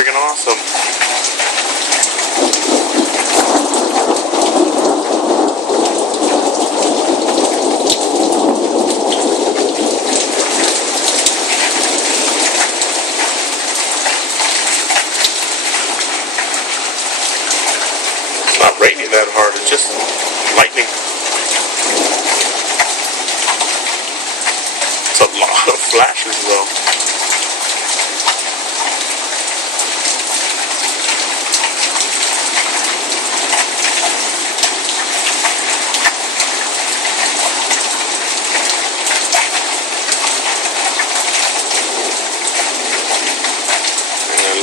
freaking awesome. It's not raining that hard, it's just lightning. It's a lot of flashes though.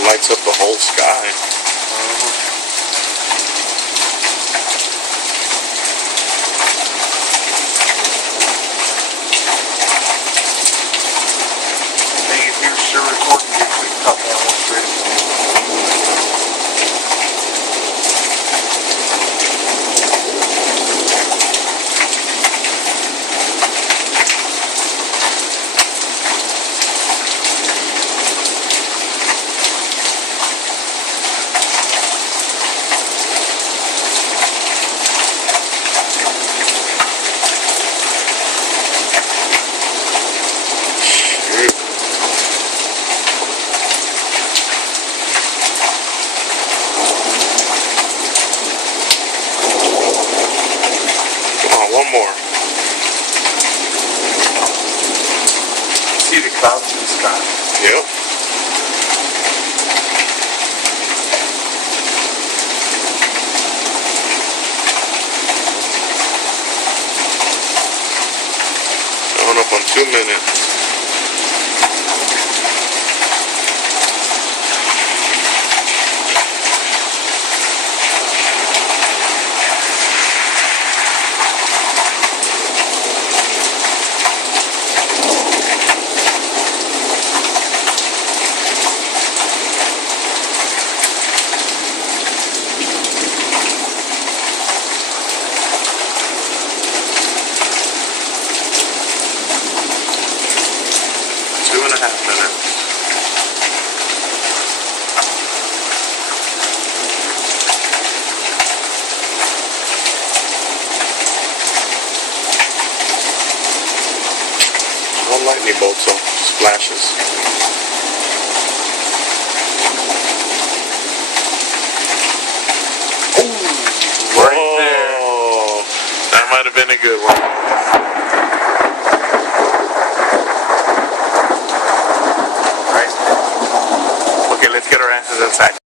Lights up the whole sky. Hey, if you're sure recording, we can talk about one straight. One more. See the clouds in the sky. Yep. Going up on 2 minutes. Two and a half minutes. One lightning bolt, so splashes. Right there. That might have been a good one. Okay, let's get our asses inside.